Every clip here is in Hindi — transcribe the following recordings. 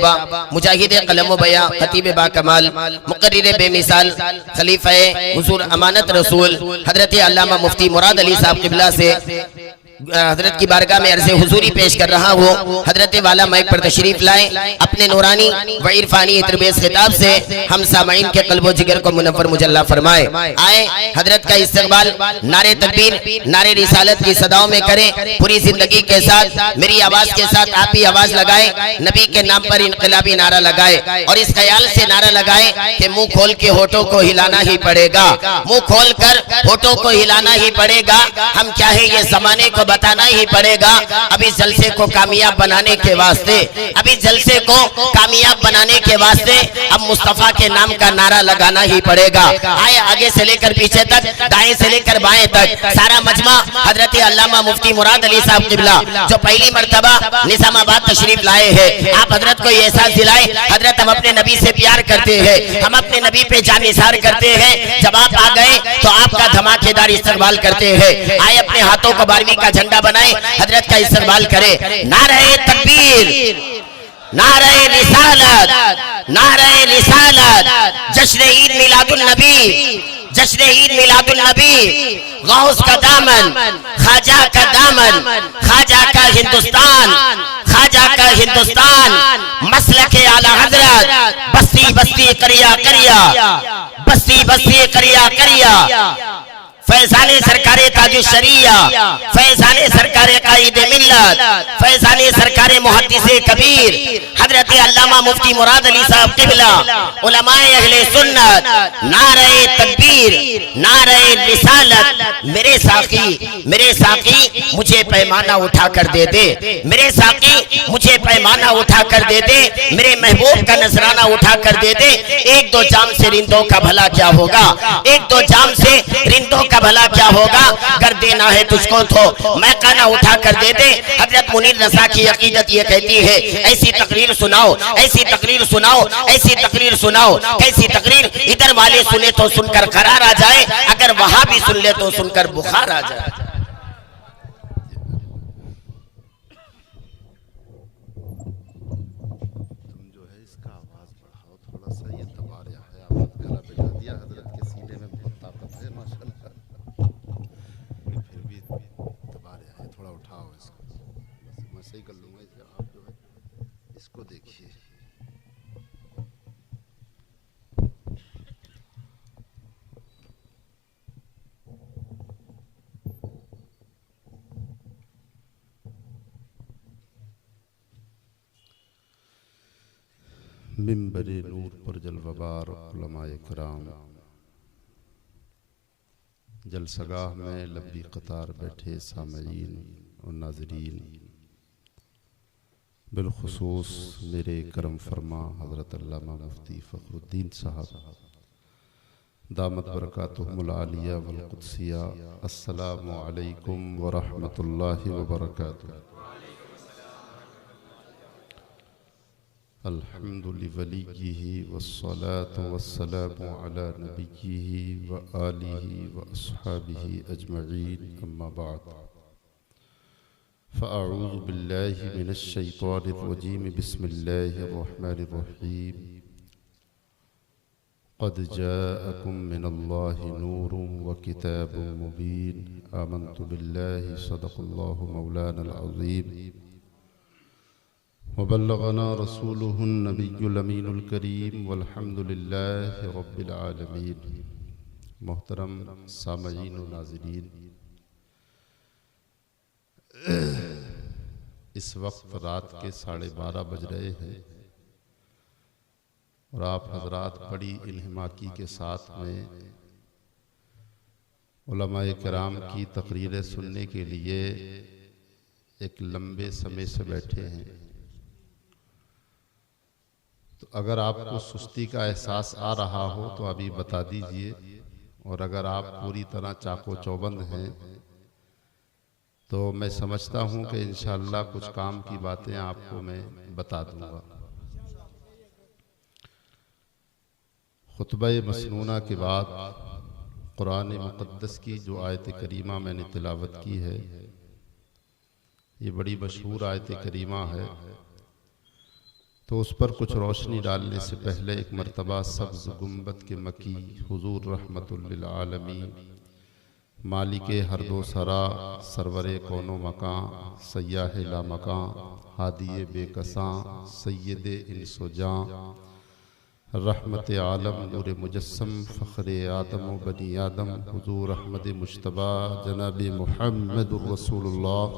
काबा, मुजाहिद कलम बया, खतीब बाकमाल, मुकर्रिर बेमिसाल, खलीफा हुजूर अमानत रसूल हजरत अल्लामा मुफ्ती मुराद अली साहब किबला से हजरत की बारगाह में अर्ज़े हुजूरी पेश कर रहा हूँ। हजरत वाला माइक पर तशरीफ लाए, अपने नूरानी व इरफानी इतरबेस खिताब से हम सामाइन के कल्बो जिगर को मुनव्वर मुजल्ला फरमाए। आए हजरत का इस्तकबाल नारे तकबीर, नारे रिसालत की सदाओं में करें। पूरी जिंदगी के साथ मेरी आवाज के साथ आप ही आवाज लगाए, नबी के नाम पर इनकलाबी नारा लगाए और इस ख्याल से नारा लगाए कि मुंह खोल के होठों को हिलाना ही पड़ेगा, मुंह खोल कर होठों को हिलाना ही पड़ेगा। हम क्या है ये जमाने को बताना ही पड़ेगा। अभी जलसे को कामयाब बनाने के वास्ते, अभी जलसे को कामयाब बनाने के वास्ते अब मुस्तफा के नाम का नारा लगाना ही पड़ेगा। आए आगे से लेकर पीछे तक, दाएं से लेकर बाएं तक सारा मजमा हजरत अल्लामा मुफ्ती मुराद अली साहब किबला जो पहली मर्तबा निजामाबाद तशरीफ लाए हैं, आप हजरत को ये एहसास दिलाए हजरत हम अपने नबी से प्यार करते हैं, हम अपने नबी पे जान निसार करते हैं। जब आप आ गए तो आपका धमाकेदार इस्तकबाल करते हैं। आए अपने हाथों को 12वीं का झंडा बनाए, हजरत का इस्तकबाल करे। नारे तकबीर, नारे रिसालत, नारे रिसालत, जश्न ईद मिलादुन नबी, जश्न ईद मिलादुन नबी, गौस का दामन, ख्वाजा का दामन, ख्वाजा का हिंदुस्तान, ख्वाजा का हिंदुस्तान, मसलके आला हजरत, बस्ती बस्ती करिया करिया, बस्ती बस्ती करिया करिया, फैजाने सरकारे ताजु शरिया, फैजाने सरकारे कायद मिल्लत, फैजाने सरकारे मुहद्दिसे कबीर हजरत अल्लामा मुफ्ती मुराद अली साहब किबला, उलमाए अहले सुन्नत, नारे तकबीर, नारे रिसालत। मेरे साकी मुझे पैमाना उठा कर दे दे, मेरे साकी मुझे पैमाना उठा कर दे दे, मेरे महबूब का नजराना उठा कर दे दे। एक दो जाम से रिंदों का भला क्या होगा, एक दो जाम से रिंदों का भला क्या होगा। कर देना है तुझको तो मैं काना उठा कर दे दे। हजरत मुनीर रजा की अकीदत ये कहती है, ऐसी तकरीर सुनाओ, ऐसी तकरीर सुनाओ, ऐसी तकरीर सुनाओ। कैसी तकरीर? इधर वाले सुने तो सुनकर करार आ जाए, अगर वहां भी सुन ले तो सुनकर बुखार आ जाए। मिंबरे नूर पर जलवाबार उलमाए कराम, जलसगाह में लंबी कतार बैठे सामईन और नाजरीन, बिलखुसूस मेरे करम फरमा हज़रत अल्लामा मुफ्ती फ़खरुद्दीन साहब दामत बरकातुहुमुल आलिया वल कुद्सिया, अस्सलामु अलैकुम व रहमतुल्लाहि व बरकातुहू। अल्हम्दुलिल्लाहि वस्सलातु वस्सलामु अला नबिय्यिही व आलिही व अस्हाबिही अजमईन, अम्मा बाद। फ़अऊज़ु बिल्लाहि मिनश शैतानिर रजीम, बिस्मिल्लाहिर रहमानिर रहीम। क़द जाअकुम मिनल्लाहि नूरुन व किताबुम मुबीन, आमन्तु बिल्लाहि सदक़ल्लाहु मौलानल अज़ीम व बल्लगना रसूलुहुन नबियुल अमीनुल करीम वल्हम्दुलिल्लाहि रब्बिल आलमीन। मोहतरम सामईन व नाज़रीन, इस वक्त रात के 12:30 बज रहे हैं और आप हजरात बड़ी इन्हिमाकी के साथ में उलमाए किराम की तकरीरें सुनने के लिए एक लंबे समय से बैठे हैं। तो अगर आपको सुस्ती का एहसास आ रहा हो तो अभी बता दीजिए, और अगर आप पूरी तरह चाको चौबंद हैं तो मैं समझता हूं कि इंशाअल्लाह कुछ काम की बातें आपको मैं बता दूंगा। खुतबा मसनूना के बाद कुरान मुक़द्दस की जो आयत करीमा मैंने तिलावत की है, ये बड़ी मशहूर आयत करीमा है। तो उस पर कुछ रोशनी डालने से पहले एक मर्तबा सब्ज़ गुंबद के मकी हुजूर रहमतुल लिल आलमीन मालिक हर दो सरा सरवरे कोनो मकां सय्याह ला मकां हादिये बेकसां सय्यदे इंसो जां रहमत आलम नूर मुजस्सम फ़ख्रे आदम व बनी आदम हुजूर अहमद मुश्तबा जनाब मुहम्मदुर रसूलुल्लाह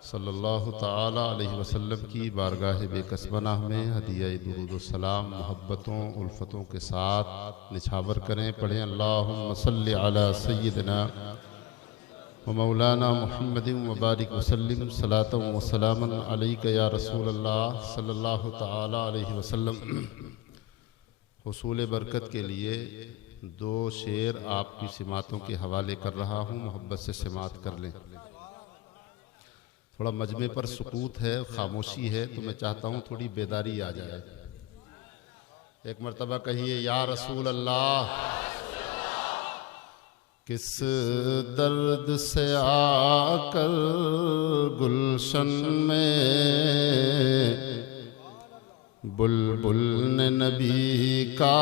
सल्लल्लाहु ताला अलैहि वसल्लम की बारगाह बेकसबनाह में हदिया दुरूद व सलाम मोहब्बतों उल्फतों के साथ निछावर करें। पढ़ें अल्लाहुम्मा सल्लि अला सय्यिदिना व मौलाना मुहम्मदिन व बारिक वसल्लिम सलातन व सलामन अलैका या रसूल अल्लाह सल्लल्लाहु ताला अलैहि वसल्लम। हुसूल बरकत के लिए दो शेर आपकी सिमातों के हवाले कर रहा हूँ, मोहब्बत से सिमात कर लें। थोड़ा मजमे पर सुकूत है, खामोशी है, तो मैं चाहता हूँ थोड़ी बेदारी आ जाए। एक मर्तबा कहिए या रसूल अल्लाह। किस दर्द से आकर गुलशन में बुलबुल ने नबी का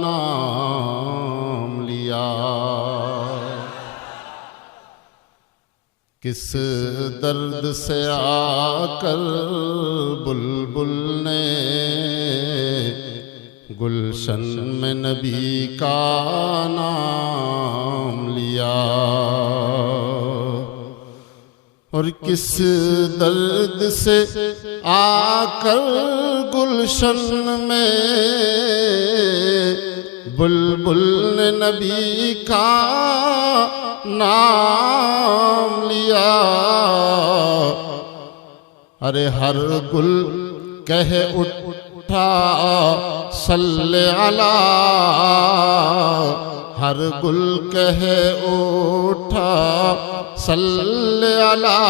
नाम लिया, किस दर्द से आकर बुलबुल ने गुलशन में नबी का नाम लिया, और किस दर्द से आकर गुलशन में बुलबुल ने नबी का नाम लिया। अरे हर गुल कह उठा सल्ले अला, हर गुल कह उठा सल्ले अला,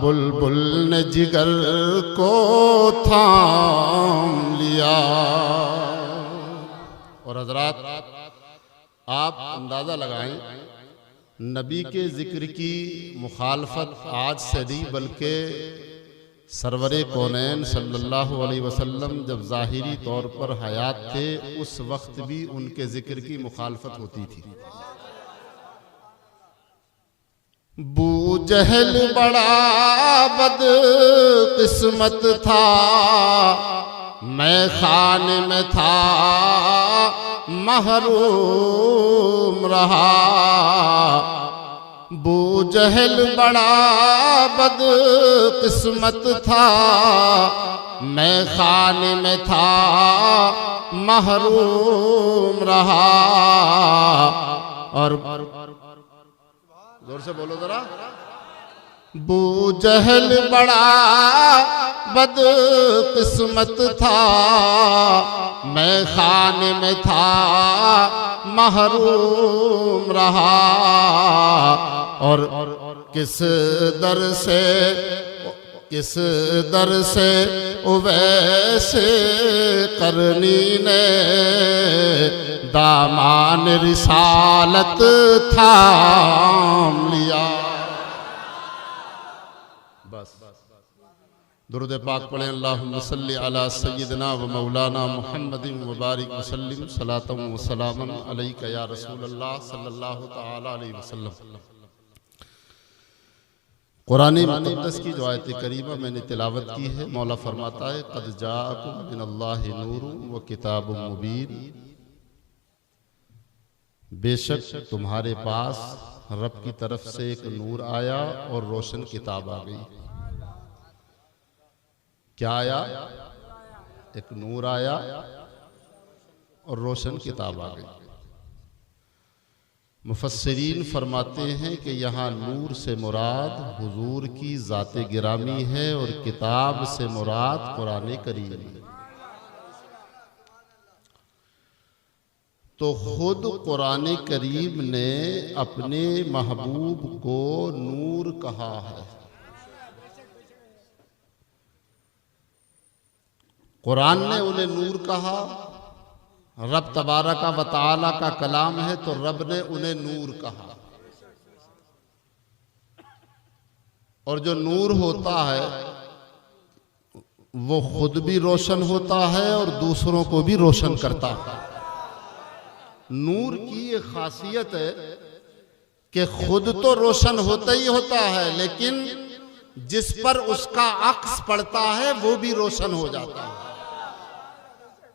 बुलबुल ने जिगर को थाम लिया। और हजरात आप अंदाज़ा लगाएं, नबी के ज़िक्र की मुखालफत आज से नहीं बल्कि सरवरे कौनैन सल्लल्लाहु अलैहि वसल्लम जब ज़ाहिरी तौर पर हयात थे उस वक्त भी उनके ज़िक्र की मुखालफत होती थी। बू जहल बड़ा बदकिस्मत था, मैं खाने में था महरूम रहा। बू जहल बड़ा बदकिस्मत था, मैं खाने में था महरूम रहा। और जोर से बोलो जरा। बू जहल बड़ा बदकिस्मत था, मैं खाने में था महरूम रहा। और किस दर से वैसे करनी ने दामान रिसालत थाम लिया। बस दुरूद पाक पढ़ें। अल्लाहुम्मा सल्लि अला सय्यिदिना व मौलाना मुहम्मदिन व बारिक वसल्लिम सलातन व सलामन अलैका या रसूल अल्लाह सल्लल्लाहु तआला अलैहि वसल्लम। कुरान मुक़द्दस की जो आयत करीमा मैंने तिलावत की है, मौला फरमाता है क़द जाअकुम मिनल्लाहि नूरुन व किताबुम मुबीन, बेशक तुम्हारे पास रब की तरफ से एक नूर आया और रोशन किताब आ गई। क्या आया? एक नूर आया और रोशन किताब आ गई। मुफस्सिरीन फरमाते हैं कि यहाँ नूर से मुराद हुजूर की ज़ाते गिरामी है और किताब से मुराद कुरान करीम है। तो खुद कुरान करीम ने अपने महबूब को नूर कहा है। कुरान ने उन्हें नूर कहा, रब तबारका व तआला का कलाम है तो रब ने उन्हें नूर कहा। और जो नूर होता है वो खुद भी रोशन होता है और दूसरों को भी रोशन करता है। नूर की ये खासियत है कि खुद तो रोशन होता ही होता है, लेकिन जिस पर उसका अक्स पड़ता है वो भी रोशन हो जाता है।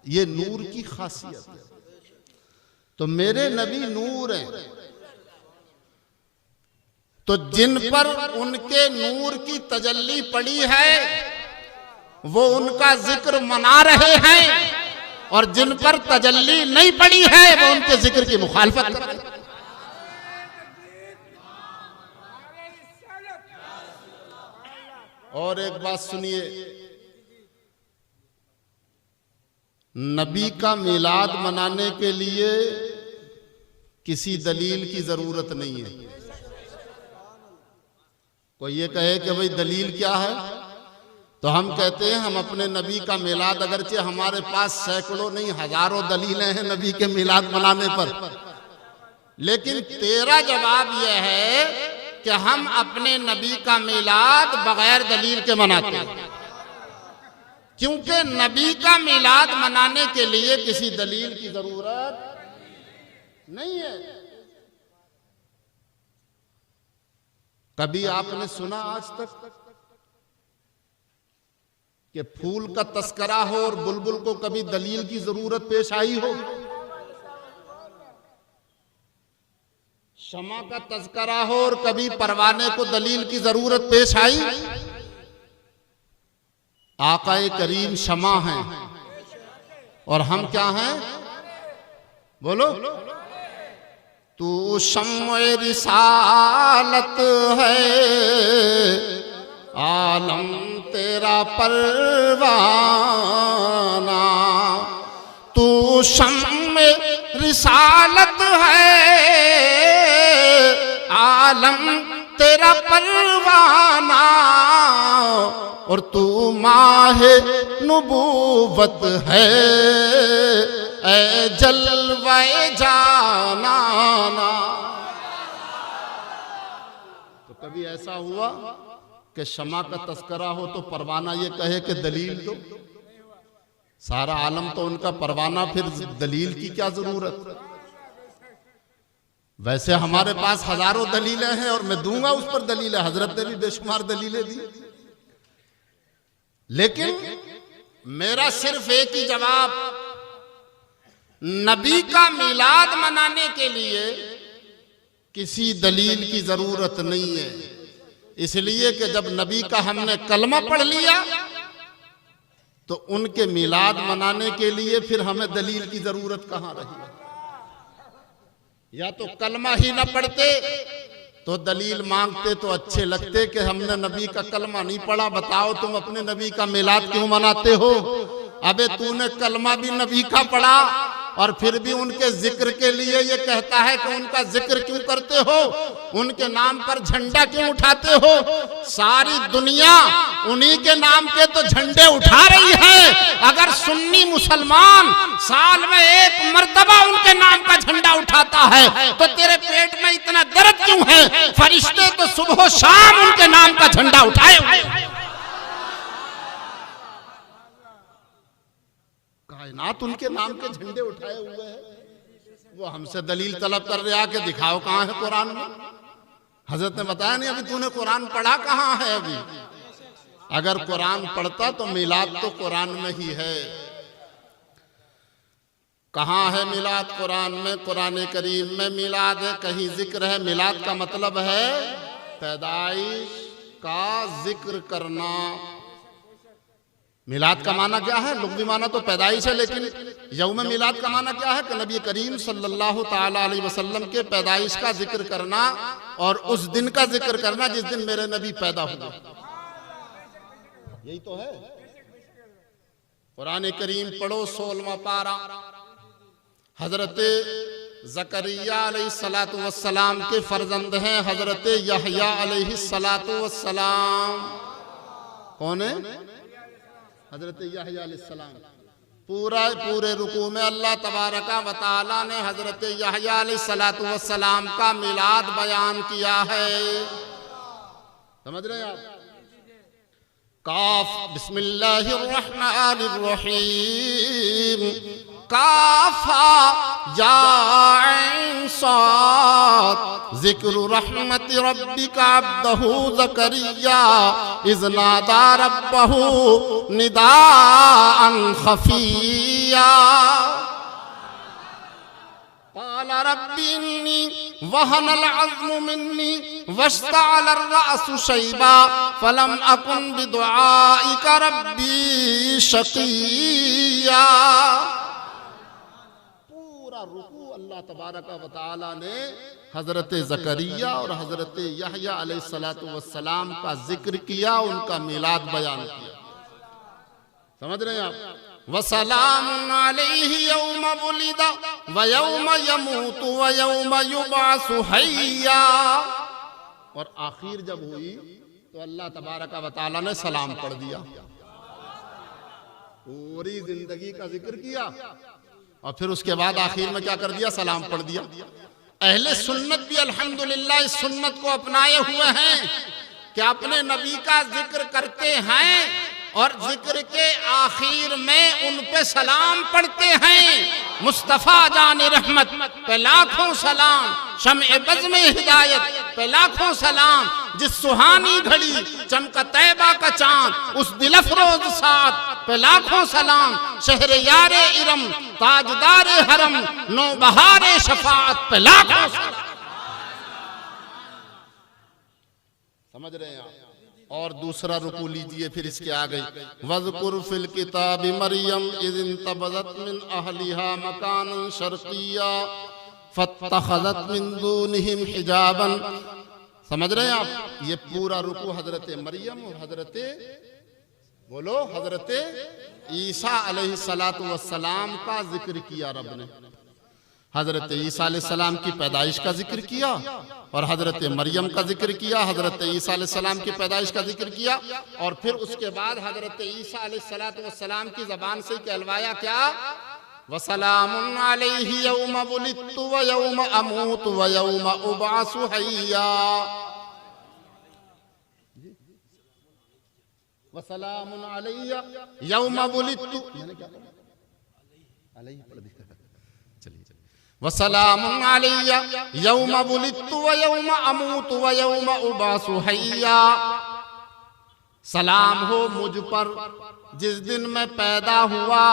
ये नूर की खासियत है। तो मेरे नबी नूर हैं, तो जिन पर उनके नूर की तजल्ली पड़ी है वो उनका जिक्र मना रहे हैं, और जिन पर तजल्ली नहीं पड़ी है वो उनके जिक्र की मुखालफत कर रहे हैं। और एक बात सुनिए, नबी का मिलाद मनाने के लिए किसी दलील की जरूरत नहीं है। कोई ये कहे कि भाई दलील क्या है, तो हम कहते हैं हम अपने नबी का मिलाद, अगरचे हमारे पास सैकड़ों नहीं हजारों दलीलें हैं नबी के मिलाद मनाने पर, लेकिन तेरा जवाब यह है कि हम अपने नबी का मिलाद बगैर दलील के मनाते हैं, क्योंकि नबी का मिलाद मनाने के लिए किसी दलील की जरूरत नहीं है। कभी आपने सुना आज तक कि फूल का तस्करा हो और बुलबुल को कभी दलील की जरूरत पेश आई हो? शमा का तस्करा हो और कभी परवाने को दलील की जरूरत पेश आई? आकाए करीम शमा हैं और हम क्या हैं? बोलो। तू शम्मे रिसालत है, आलम तेरा परवाना। तू शम्मे रिसालत है, आलम तेरा परवाना, और तू माहे नबूवत है, ऐ जलवाए जाना। तो कभी ऐसा हुआ कि शमा का तस्करा हो तो परवाना ये कहे कि दलील दो? सारा आलम तो उनका परवाना, फिर दलील की क्या जरूरत? वैसे हमारे पास हजारों दलीलें हैं और मैं दूंगा उस पर दलीलें, हजरत ने भी बेशुमार दलीलें दी, लेकिन मेरा सिर्फ एक ही जवाब, नबी का मिलाद मनाने के लिए किसी दलील की जरूरत नहीं है। इसलिए कि जब नबी का हमने कलमा पढ़ लिया तो उनके मिलाद मनाने के लिए फिर हमें दलील की जरूरत कहां रही? या तो कलमा ही ना पढ़ते तो दलील मांगते तो अच्छे लगते कि हमने नबी का कलमा नहीं पढ़ा, बताओ तुम अपने नबी का मिलाद क्यों मनाते हो? अबे तूने कलमा भी नबी का पढ़ा और फिर भी उनके जिक्र के लिए ये कहता है कि उनका जिक्र क्यों करते हो, उनके नाम पर झंडा क्यों उठाते हो? सारी दुनिया उन्हीं के नाम के तो झंडे उठा रही है। अगर सुन्नी मुसलमान साल में एक मर्तबा उनके नाम का झंडा उठाता है तो तेरे पेट में इतना दर्द क्यों है? फरिश्ते तो सुबह शाम उनके नाम का झंडा उठाए हुए, कायनात उनके नाम के झंडे उठाए हुए हैं। वो हमसे दलील तलब कर रहे आके दिखाओ कहां है कुरान में? हजरत ने बताया नहीं अभी तूने कुरान पढ़ा कहां है? अभी अगर कुरान पढ़ता तो मिलाद तो कुरान में ही है। कहां है मिलाद कुरान में? कुरान करीम में मिलाद है, कहीं जिक्र है। मिलाद का मतलब है पैदाइश का जिक्र करना। मिलाद का माना क्या है? लुग़वी माना तो पैदाइश है, लेकिन यौम मिलाद का माना क्या है? कि नबी करीम सल्लल्लाहु ताला अलैहि वसल्लम के पैदाइश का जिक्र करना और उस दिन का जिक्र करना जिस दिन मेरे नबी पैदा हुए। यही तो है। कुरान करीम पढ़ो 16वां पारा, हजरत ज़करिया अलैहिस्सलातु वस्सलाम के फर्जंद हैं हजरत यहया अलैहिस्सलातु वस्सलाम। कौन है? हजरत यहया अलैहिस्सलाम। पूरे रुकू में अल्लाह तबारका व तआला ने हजरत यहया अलैहिस्सलातु वस्सलाम का मिलाद बयान किया है। समझ रहे हैं आप? काफ बिस्मिल्लाहिर्रहमानिर्रहीम काफा या ऐन साद ज़िक्र रहमति रब्बिका अब्दहू ज़करिया इज़ नादा रब्बहू निदाअन खफिया क़ाल रब्बि इन्नी वहनल अज़्मु मिन्नी वश्तअलर रअसु शैबा फलम अकुन बिदुआइका रब्बी शक़िया। पूरा रुकू अल्लाह तबारक व तआला ने हजरत ज़करिया और हजरत यहया अलैहिस्सलातु वस्सलाम का जिक्र किया, उनका मिलाद बयान किया। समझ रहे हैं आप? वसलामुन अलैहि यौम वुलिदा व यौम यमूतु व यौम युबअसु हय्या। और आखिर जब हुई तो अल्लाह तबारक व तआला ने सलाम पढ़ दिया, पूरी जिंदगी का जिक्र किया और फिर उसके बाद आखिर में क्या कर दिया? सलाम पढ़ दिया। अहले सुन्नत भी अल्हम्दुलिल्लाह इस सुन्नत को अपनाए हुए हैं कि अपने नबी का जिक्र करते हैं और जिक्र के आखिर में उन पे सलाम पढ़ते हैं। मुस्तफ़ा जान रहमत पे लाखों सलाम, शम्ए बज़ में हिदायत पे लाखों सलाम, जिस सुहानी घड़ी चमका तैबा का चांद उस दिलफरोज साथ पे लाखों सलाम, शहर यारे इरम ताजदार हरम नो बहारे शफाअत पे लाखों सलाम। समझ रहे हैं आप? और दूसरा रुकू लीजिए, फिर इसके आगे वज़कुर फिल किताबि मरियम इज़ इंतबज़त मिन अहलिहा मकानन शर्क़िया फत्तख़ज़त मिन दूनिहिम हिजाबन। समझ रहे हैं आप? ये पूरा रुकू हजरत मरियम और हजरत ईसा अलैहिस्सलातु वस्सलाम का जिक्र किया रब ने। हजरत ईसा अलैहिस्सलाम की पैदाइश का जिक्र किया और हजरत मरियम का जिक्र किया, हजरत ईसा अलैहिस्सलाम की पैदाइश का जिक्र किया और फिर उसके बाद हजरत ईसा अलैहिस्सलाम की जबान से कहलवाया क्या? वसलामुन अलैहि यौम वुलिदतु व यौम अमूतु व यौम उबअसु हय्या। वसलामुन अलैया यौम वुलिदतु, मैंने क्या पढ़ा? अलैहि पढ़ दिया। वसलामुन अलैया यौम वुलिदतु व यौम अमूतु व यौम उबअसु हय्या। सलाम हो मुझ पर जिस दिन मैं पैदा हुआ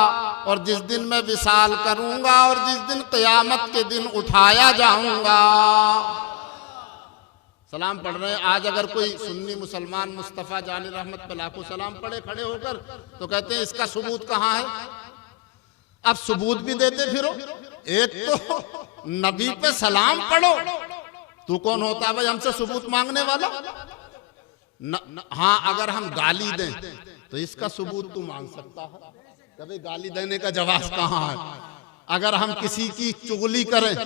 और जिस दिन मैं विसाल करूंगा और जिस दिन क़यामत के दिन उठाया जाऊंगा। सलाम पढ़ रहे हैं। आज अगर कोई सुन्नी मुसलमान मुस्तफ़ा जान रहमत पे लाखों सलाम पढ़े खड़े होकर तो कहते हैं इसका सबूत कहाँ है? अब सबूत भी देते फिरो। एक तो नबी पे सलाम पढ़ो, तू कौन होता है भाई हमसे सबूत मांगने वाला? हाँ, अगर हम गाली दें तो इसका सबूत तू मांग सकता है, कभी गाली देने का जवाब कहाँ है? अगर हम किसी की चुगली करें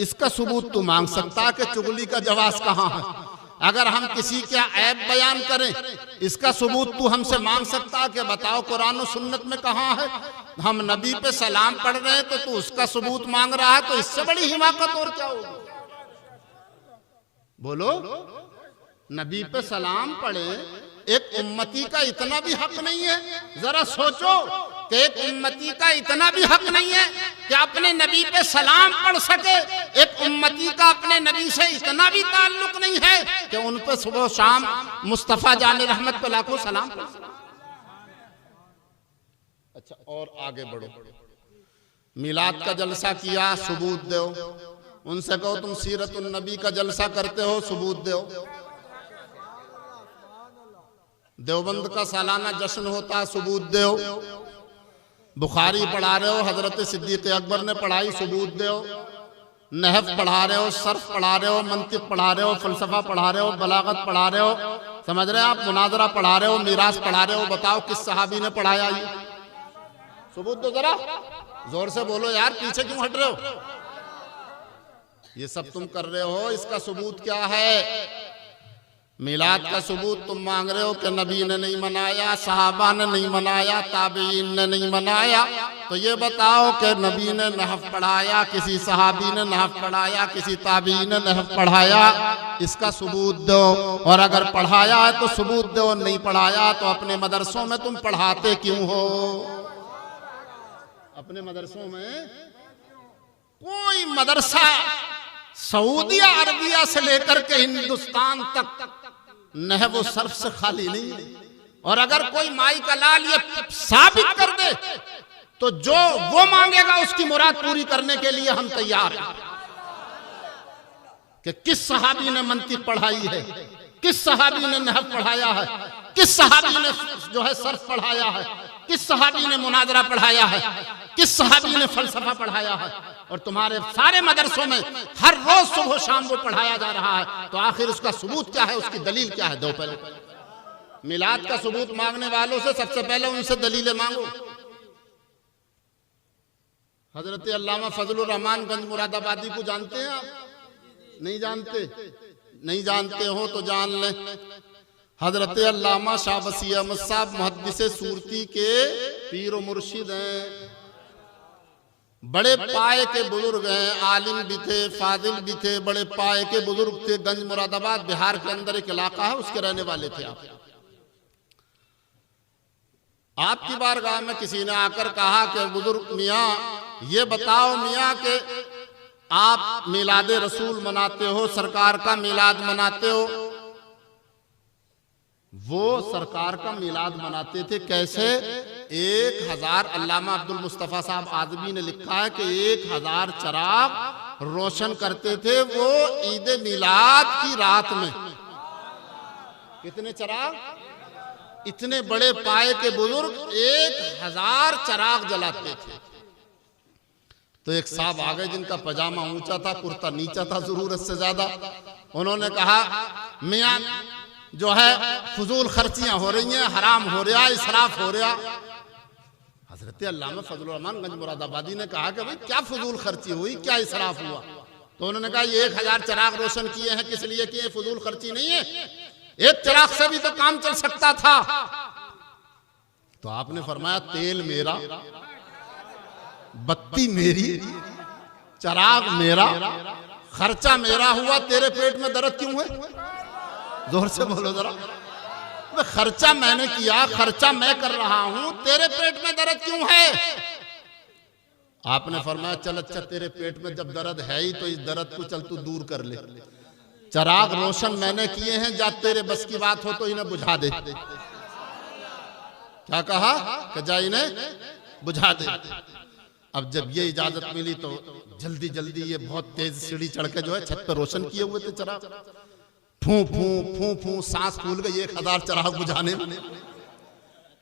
इसका सबूत तू मांग सकता है कि चुगली का जवाब कहाँ है? अगर हम किसी का ऐब बयान करें इसका सबूत तू हमसे मांग सकता है कि बताओ कुरान और सुन्नत में कहाँ है? हम नबी पे सलाम पढ़ रहे हैं तो तू उसका सबूत मांग रहा है, तो इससे बड़ी हिमाकत और क्या होगी? बोलो, नबी पे सलाम पढ़े एक उम्मती का इतना भी हक नहीं है? जरा सोचो कि एक उम्मती का इतना भी हक नहीं है कि अपने नबी पे सलाम पढ़ सके। एक उम्मती का अपने नबी से इतना भी ताल्लुक नहीं है कि उन पे सुबह शाम मुस्तफ़ा जान रहमत पे लाखों सलाम पढ़। अच्छा, और आगे बढ़ो। मिलाद का जलसा किया, सबूत दो। उनसे कहो तुम सीरतुन नबी का जलसा करते हो, सबूत दो। देवबंद का सालाना जश्न होता है, सबूत दो। बुखारी पढ़ा रहे हो, हजरत सिद्दीक अकबर ने पढ़ाई, सबूत दो। नहफ पढ़ा रहे हो, सर्फ पढ़ा रहे हो, मंतिक पढ़ा रहे हो, फलसफा पढ़ा रहे हो, बलागत पढ़ा रहे हो, समझ रहे हैं आप, मुनाजरा पढ़ा रहे हो, मीरास पढ़ा रहे हो। बताओ किस सहाबी ने पढ़ाया ये? सबूत दो जरा, जोर से बोलो यार, पीछे क्यों हट रहे हो? ये सब तुम कर रहे हो, इसका सबूत क्या है? मिलाद का सबूत तुम मांग रहे हो कि नबी ने नहीं मनाया, सहाबा ने नहीं मनाया, ताबीन ने नहीं मनाया, तो ये बताओ कि नबी ने नहफ पढ़ाया, किसी सहाबी ने नहफ पढ़ाया, किसी ताबीन ने नहफ पढ़ाया, इसका सबूत दो। और अगर पढ़ाया है तो सबूत दो, नहीं पढ़ाया तो अपने मदरसों में तुम पढ़ाते क्यों हो? अपने मदरसों में कोई मदरसा सऊदिया अरबिया से लेकर के हिंदुस्तान तक नहव सर्फ से खाली नहीं है। और अगर कोई माई का लाल ये साबित कर दे तो जो वो मांगेगा उसकी मुराद पूरी करने के लिए हम तैयार हैं। कि किस सहाबी ने मंतिक पढ़ाई है, किस सहाबी ने नहव पढ़ाया है, किस सहाबी ने जो है सर्फ पढ़ाया है, किस सहाबी ने मुनाजरा पढ़ाया है, किस सहाबी ने फलसफा पढ़ाया है। और तुम्हारे सारे मदरसों में हर रोज सुबह शाम वो पढ़ाया जा रहा है, तो आखिर उसका सबूत क्या है, उसकी दलील क्या है? दो पहले मिलाद का सबूत मांगने वालों से सबसे पहले उनसे दलीलें मांगो। हजरत अल्लामा फजलुर रहमान गंज मुरादाबादी को जानते हैं आप? नहीं जानते? नहीं जानते हो तो जान लें। हजरत अल्लामा शाह वसी अहमद साहब मुहद्दिस सूरती के पीर व मुर्शिद हैं, बड़े पाए के बुजुर्ग हैं, आलिम भी थे, फादिल भी थे, बड़े पाए के बुजुर्ग थे। गंज मुरादाबाद बिहार के अंदर एक इलाका है, उसके रहने वाले थे आप। आपकी बारगाह में किसी ने आकर कहा कि बुजुर्ग मियाँ ये बताओ मियाँ के आप मिलाद रसूल मनाते हो, सरकार का मिलाद मनाते हो। वो सरकार का मिलाद मनाते थे कैसे? 1000 अल्लामा अब्दुल मुस्तफा साहब आदमी ने लिखा है कि 1000 चिराग रोशन करते थे वो ईद मिलाद की रात में। कितने चिराग? इतने बड़े पाए के बुजुर्ग 1000 चिराग जलाते थे। तो एक साहब आ गए जिनका पजामा ऊंचा था, कुर्ता नीचा था जरूरत से ज्यादा। उन्होंने कहा मियां जो है फजूल खर्चियां हो रही हैं, हराम हो रहा, इसराफ हो रहा। हजरत अल्लामा फजलुर रहमान गंज मुरादाबादी ने कहा कि भाई क्या फजूल खर्ची हुई, क्या इसराफ हुआ? तो उन्होंने कहा ये 1000 चिराग रोशन किए हैं, किस लिए किए? फजूल खर्ची नहीं है, एक चिराग से भी तो काम चल सकता था। तो आपने फरमाया तेल मेरा, बत्ती मेरी, चिराग मेरा, खर्चा मेरा हुआ, तेरे पेट में दर्द क्यों है? जोर से बोलो जरा। खर्चा मैंने किया, खर्चा मैं कर रहा हूं, तेरे पेट में दर्द क्यों है? आपने फरमाया चल अच्छा तेरे पेट में जब दर्द है ही तो इस दर्द को चल तू दूर कर ले। चिराग रोशन मैंने किए हैं, जब तेरे बस की बात हो तो इन्हें बुझा दे। क्या कहा कि जा इन्हें बुझा दे। अब जब ये इजाजत मिली तो जल्दी जल्दी ये बहुत तेज सीढ़ी चढ़ के जो है छत पर रोशन किए हुए थे चिराग। फू फू फू फू सांस फूल गई 1000 चिराग बुझाने में।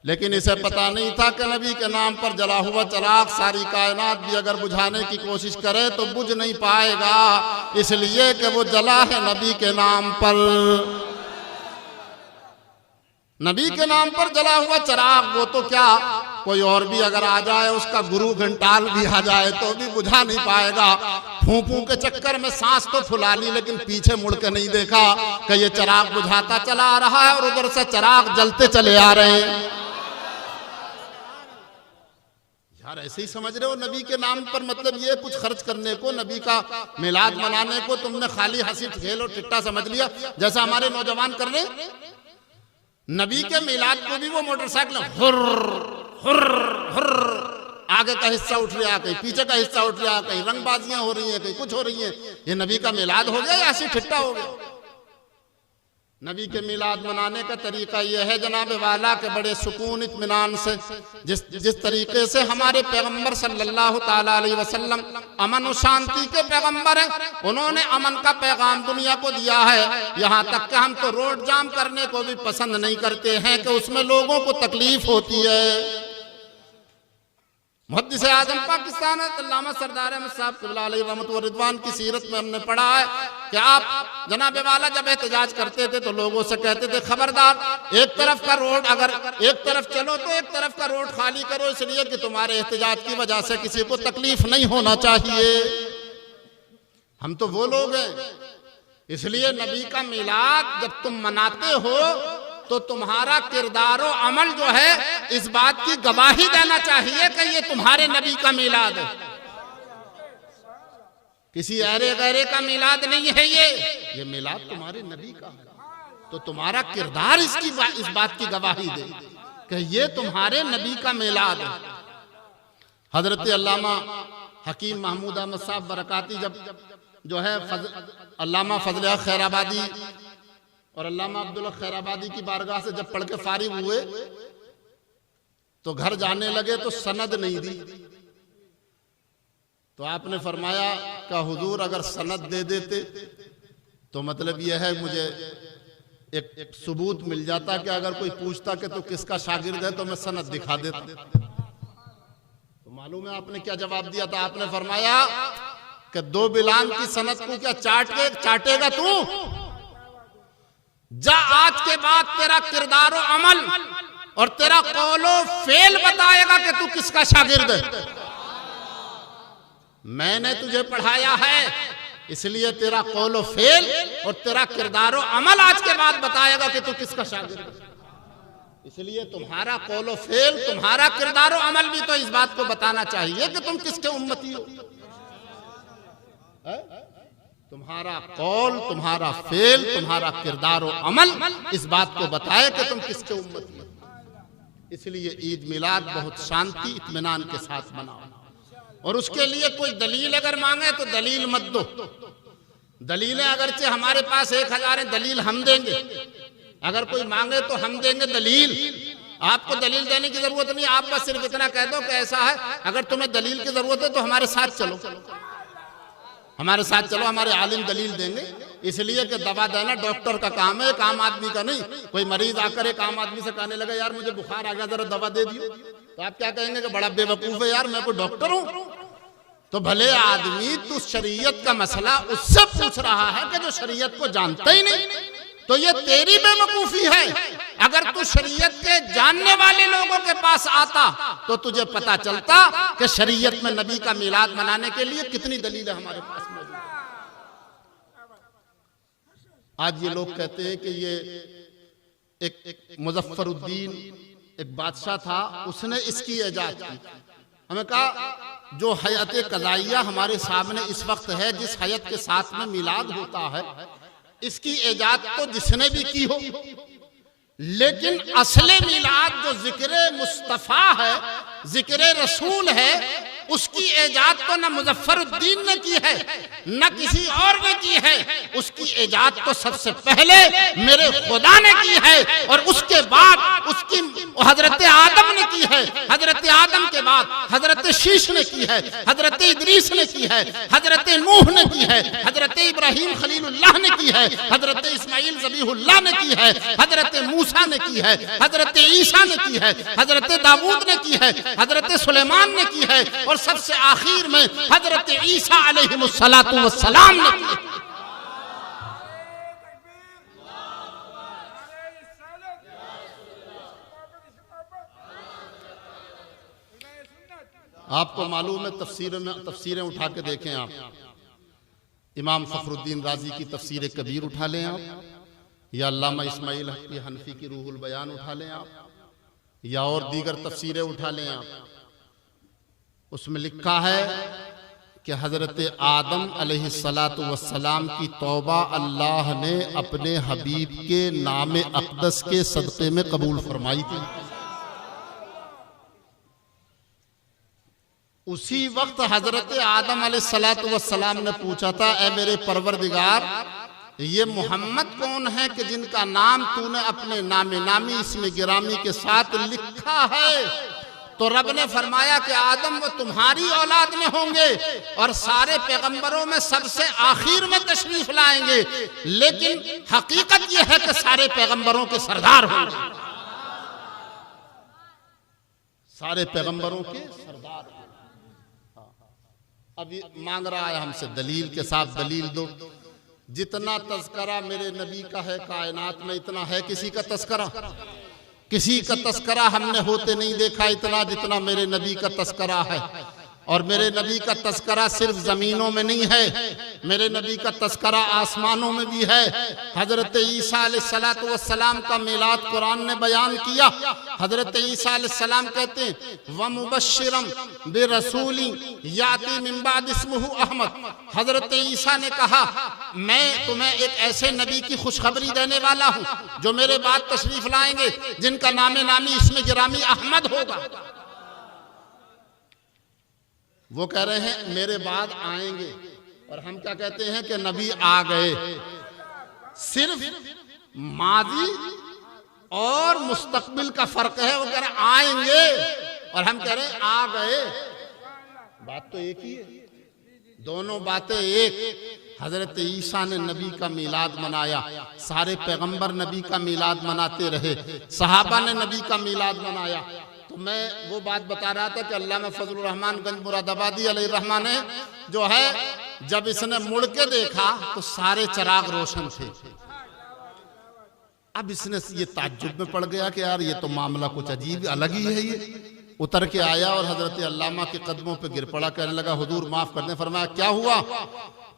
लेकिन इसे पता नहीं था कि नबी के नाम पर जला हुआ चिराग सारी कायनात भी अगर बुझाने की कोशिश करे तो बुझ नहीं पाएगा, इसलिए कि वो जला है नबी के नाम पर। नबी के नाम पर जला हुआ चिराग, वो तो क्या कोई और भी अगर आ जाए, उसका गुरु घंटाल भी आ जाए तो भी बुझा नहीं पाएगा। फूं फूं के चक्कर में सांस तो फुला ली, लेकिन पीछे मुड़ के नहीं देखा कि ये चिराग बुझाता चला आ रहा है और उधर से चिराग जलते चले आ रहे हैं। यार ऐसे ही समझ रहे हो नबी के नाम पर मतलब ये कुछ खर्च करने को, नबी का मिलाद मनाने को तुमने खाली हंसी खेल और टिट्टा समझ लिया, जैसा हमारे नौजवान कर रहे। नबी के मिलाद को भी वो मोटरसाइकिल आगे का हिस्सा उठ रहा, कहीं पीछे का हिस्सा उठ रहा, कहीं रंगबाजियां हो रही हैं, कहीं कुछ हो रही हैं। ये नबी का मिलाद हो गया या ऐसे ठिट्टा हो गया? नबी के मिलाद मनाने का तरीका यह है जनाब वाला के बड़े सुकून इत्मीनान से, जिस तरीके से हमारे पैगंबर सल्लल्लाहु ताला अलैहि वसल्लम अमन और शांति के पैगंबर हैं, उन्होंने अमन का पैगाम दुनिया को दिया है। यहाँ तक कि हम तो रोड जाम करने को भी पसंद नहीं करते हैं कि उसमें लोगों को तकलीफ होती है। मुहद्दिस आज़म पाकिस्तान अल्लामा सरदार अहमद साहब क़िबला अलैहि रहमत व रिदवान की सीरत में हमने पढ़ा है कि आप जनाब वाला जब एहतजाज करते थे तो लोगों से कहते थे खबरदार एक तरफ का रोड, अगर एक तरफ चलो तो एक तरफ का रोड खाली करो, इसलिए कि तुम्हारे एहतजाज की वजह से किसी को तकलीफ नहीं होना चाहिए। हम तो वो लोग हैं इसलिए नबी का मिलाद जब तुम मनाते हो तो तुम्हारा किरदार और अमल जो है इस बात की गवाही देना चाहिए कि ये तुम्हारे नबी का मिलाद है, किसी अरे गैरे का मिलाद नहीं है। ये मिलाद तुम्हारे नबी का है, तो तुम्हारा किरदार इस बात की गवाही दे कि ये तुम्हारे नबी का मिलाद है। हजरत अल्लामा हकीम महमूद अहमद साहब बरकाती जब जो है अल्लामा फजल खैराबादी और अल्लामा अब्दुल्ला खैराबादी की बारगाह से जब पढ़ के फारिग हुए तो घर जाने लगे तो सनद नहीं दी। तो आपने फरमाया कि हुजूर अगर सनद दे देते तो मतलब यह है मुझे एक सबूत मिल जाता कि अगर कोई पूछता कि तो किसका शागिर्द है तो मैं सनद दिखा देता। तो मालूम है आपने क्या जवाब दिया था? आपने फरमाया कि 2 बिलान की सनद को क्या चाटेगा तू? जा आज के बाद तेरा किरदार और अमल और तेरा कौलो फेल बताएगा कि तू किसका शागिर्द है। मैंने तुझे पढ़ाया है इसलिए तेरा कौलो फेल और तेरा किरदार और अमल आज के बाद बताएगा कि तू किसका शागिर्द है। इसलिए तुम्हारा कौलो फेल, तुम्हारा किरदार और अमल भी तो इस बात को बताना चाहिए कि तुम किसके उम्मती हो। तुम्हारा कौल, तुम्हारा फेल, तुम्हारा किरदार और अमल इस बात को बताए कि तुम किसके उम्मती हो। इसलिए ईद मिलाद बहुत शांति इत्मीनान के साथ मनाओ, और उसके लिए कोई दलील अगर मांगे तो दलील मत दो। दलीलें अगरचे हमारे पास 1000 है, दलील हम देंगे। अगर कोई मांगे तो हम देंगे दलील, आपको दलील देने की जरूरत नहीं। आप बस सिर्फ इतना कह दो कि ऐसा है, अगर तुम्हें दलील की जरूरत है तो हमारे साथ चलो, हमारे साथ चलो, हमारे आलिम दलील देंगे। इसलिए कि दवा देना डॉक्टर का काम है, एक आम आदमी का नहीं। कोई मरीज आकर एक आम आदमी से कहने लगा यार मुझे बुखार आ गया जरा दवा दे दियो, तो आप क्या कहेंगे कि बड़ा बेवकूफ है यार, मैं कोई डॉक्टर हूं। तो भले आदमी तू शरीयत का मसला उससे पूछ रहा है कि जो शरीयत को जानता ही नहीं, तो ये तेरी बेवकूफी है। अगर तू शरीयत के जानने वाले लोगों के पास आता तो तुझे पता चलता कि शरीयत में नबी का मिलाद मनाने के लिए कितनी दलीलें हमारे पास मौजूद है। आज ये लोग कहते हैं कि ये एक मुजफ्फरुद्दीन एक बादशाह था, उसने इसकी इजाद की। हमें कहा जो हयात कज़ाइया हमारे सामने इस वक्त है, जिस हयात के साथ में मिलाद होता है, इसकी इजाद तो जिसने भी की हो, लेकिन असले मिलाद जो जिक्र मुस्तफ़ा है, जिक्र रसूल है, उसकी इजाद तो न मुजफ्फरुद्दीन ने की है न किसी और ने की है। उसकी इजाद तो सबसे पहले मेरे खुदा ने की है, और उसके बाद उसकी हजरत आदम ने की है। हजरत आदम के बाद हजरत शीश ने की है, हजरत इदरीस ने की है, हजरत नूह ने की है, हजरत इब्राहिम खलीलुल्लाह ने की है, हजरत इस्माइल ज़बीहुल्लाह ने की है, हजरत मूसा ने की है, हजरत ईसा ने की है, हजरत दाऊद ने की है, हजरत सुलेमान ने की है, और सबसे आखिर में हजरत ईसा अलैहिमुस्सलातु वस्सलाम ने की। आपको मालूम है तफसीरें उठा के देखें आप, इमाम फखरुद्दीन राजी की तफसीर कबीर उठा लें आप, या अल्लामा इस्माइल हनफी की रूहुल बयान उठा लें आप, या और दीगर तफसीरें उठा लें आप। उसमें लिखा है कि हजरत आदम अलैहिस्सलातु वस्सलाम की तौबा अल्लाह ने अपने हबीब के नाम अक़दस के सदक़े में कबूल फरमाई थी। उसी वक्त हजरत आदम अलैहिस्सलातु वस्सलाम ने पूछा था, ए मेरे परवरदिगार, ये मोहम्मद कौन है कि जिनका नाम तूने अपने नामे नामी इसमें गिरामी के साथ लिखा है? तो रब ने फरमाया कि आदम वो तुम्हारी औलाद में होंगे और सारे पैगंबरों में सबसे आखिर में तशरीफ लाएंगे, लेकिन हकीकत ये है कि सारे पैगंबरों के सरदार होंगे, सारे पैगंबरों के सरदार। अब ये मांग रहा है हमसे दलील के साथ दलील दो। जितना तस्करा मेरे नबी का है कायनात में, इतना है किसी का तस्करा? किसी का तस्करा हमने होते नहीं देखा इतना जितना मेरे नबी का तस्करा है। और मेरे नबी का तस्करा सिर्फ जमीनों में नहीं है, मेरे नबी का तस्करा आसमानों में भी है। हजरत ईसा अलैहिस्सलातु वस्सलाम का मिलाद कुरान ने बयान किया। हजरत ईसा अलैहिस्सलाम कहते हैं व मुबश्शिरम बिरसूली याती मिन बाद इस्मुहु अहमद। हजरत ईसा ने कहा मैं तुम्हें एक ऐसे नबी की खुशखबरी देने वाला हूं जो मेरे बाद तशरीफ लाएंगे, जिनका नामे नामी इसमें गिरामी अहमद होगा। वो कह रहे हैं मेरे बाद आएंगे, और हम क्या कहते हैं कि नबी आ गए। सिर्फ माजी और मुस्तकबिल का फर्क है। वो कह रहे हैं आएंगे और हम कह रहे हैं आ गए। बात तो एक ही है, दोनों बातें एक। हजरत ईसा ने नबी का मिलाद मनाया, सारे पैगंबर नबी का मिलाद मनाते रहे, सहाबा ने नबी का मिलाद मनाया। तो मैं वो बात बता रहा था कि अल्लामा फजलुर रहमान गंज मुरादाबादी अलैहिर्रहमान ने जो है, जब इसने मुड़ के देखा तो सारे चिराग रोशन थे। अब इसने ये ताज्जुब में पड़ गया कि यार ये तो मामला कुछ अजीब अलग ही है। ये उतर के आया और हजरत अल्लामा के कदमों पे गिर पड़ा, कहने लगा हुजूर माफ कर दें। फरमाया क्या हुआ?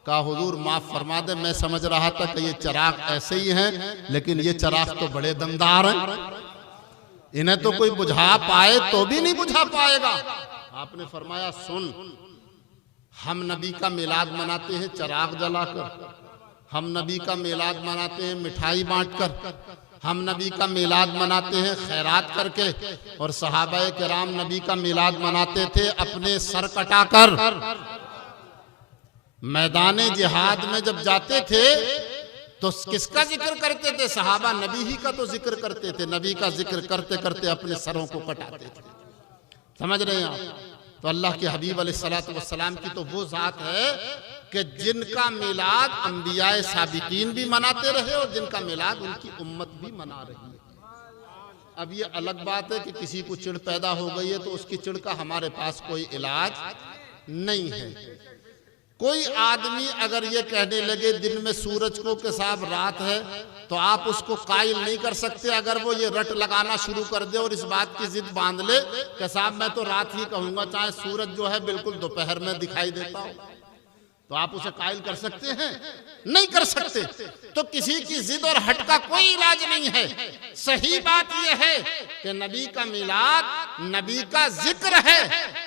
कहा हुजूर माफ फरमा दे, मैं समझ रहा था कि ये चिराग ऐसे ही हैं, लेकिन ये चिराग तो बड़े दमदार हैं, इन्हें तो कोई बुझा पाए तो भी नहीं बुझा पाएगा। आपने फरमाया सुन, हम नबी का मिलाद मनाते हैं चिराग जलाकर, हम नबी का मिलाद मनाते हैं मिठाई बांटकर, हम नबी का मिलाद मनाते हैं खैरात करके, और सहाबाए किराम नबी का मिलाद मनाते थे अपने सर कटाकर। मैदाने जिहाद में जब जाते थे तो किसका जिक्र करते थे? सहाबा नबी ही का तो जिक्र करते थे। नबी का जिक्र करते करते अपने सरों को कटाते थे। समझ रहे हैं आप? तो अल्लाह के हबीब अलैहिस्सलातु वस्सलाम की तो वो जात है कि जिनका मिलाद अंबियाए साबिकीन भी मनाते रहे और जिनका मिलाद उनकी उम्मत भी मना रही है। अब ये अलग बात है कि किसी को चिढ़ पैदा हो गई है तो उसकी चिढ़ का हमारे पास कोई इलाज नहीं है। कोई आदमी अगर ये कहने लगे दिन में सूरज को के साथ रात है, तो आप उसको कायल नहीं कर सकते। अगर वो ये रट लगाना शुरू कर दे और इस बात की जिद बांध ले कि साहब मैं तो रात ही कहूंगा, चाहे सूरज जो है बिल्कुल दोपहर में दिखाई देता हो, तो आप उसे कायल कर सकते हैं? नहीं कर सकते। तो किसी की जिद और हट का कोई इलाज नहीं है। सही बात यह है कि नबी का मिलाद नबी का जिक्र है,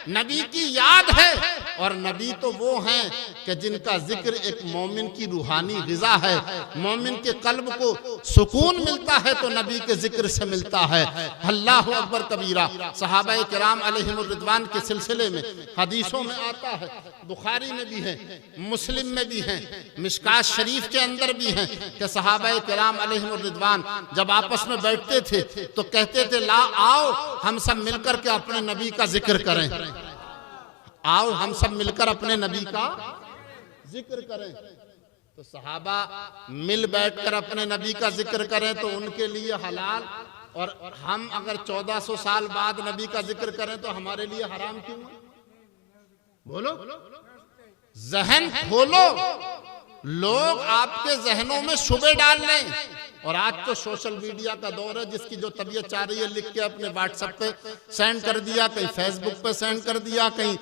नबी की याद है, और नबी तो वो हैं कि जिनका जिक्र एक मोमिन की रूहानी ग़िज़ा है। मोमिन के कल्ब को सुकून मिलता है तो नबी के जिक्र से मिलता है। अल्लाहु अकबर कबीरा। सहाबाए किराम अलैहिमुर रिदवान के सिलसिले में हदीसों में आता है, बुखारी में भी है, मुस्लिम में भी है, मिशकात शरीफ के अंदर भी है कि सहाबाए किराम अलैहिमुर रिदवान जब आपस में बैठते थे तो कहते थे ला आओ हम सब मिलकर के अपने नबी का जिक्र करें, आओ हम सब मिलकर अपने नबी का जिक्र करें। तो सहाबा मिल बैठकर अपने नबी का जिक्र करें तो उनके लिए हलाल, और हम अगर 1400 साल बाद नबी का जिक्र करें तो हमारे लिए हराम क्यों है? बोलो, जहन खोलो। लोग आपके जहनों में शुबे डाल लें। और आज तो सोशल मीडिया का दौर है, जिसकी जो तबीयत चाह रही है लिख के अपने व्हाट्सएप पे सेंड कर दिया, कहीं फेसबुक पे सेंड कर दिया, कहीं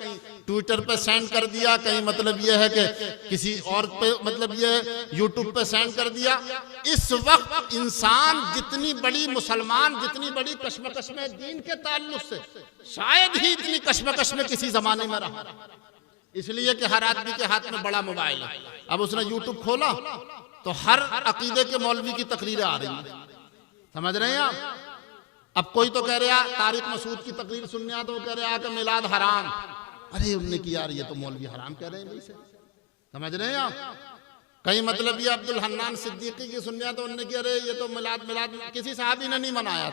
ट्विटर पे सेंड कर दिया, कहीं मतलब यह है कि किसी और पे मतलब यह यूट्यूब पे सेंड कर दिया। इस वक्त इंसान जितनी बड़ी मुसलमान जितनी बड़ी कश्मकश में दीन के ताल्लुक से शायद ही इतनी कश्मकश में किसी जमाने में रहा, इसलिए कि हर आदमी के हाथ में बड़ा मोबाइल है। अब उसने यूट्यूब खोला तो हर अकीदे के मौलवी की तकरीरें आ रही हैं। समझ रहे हैं आप? अब कोई तो कह रहा तारिक मसूद की तकरीर सुनने आ, तो वो कह रहे कि मिलाद हराम। अरे उनने की यार ये तो मौलवी हराम कह रहे हैं भाई से। समझ रहे हैं आप? कहीं मतलब ये अब्दुल हन्नान सिद्दीकी की सुनिया तो उन्होंने किया, अरे ये तो मिलाद मिलाद किसी साहबी ने नहीं मनाया,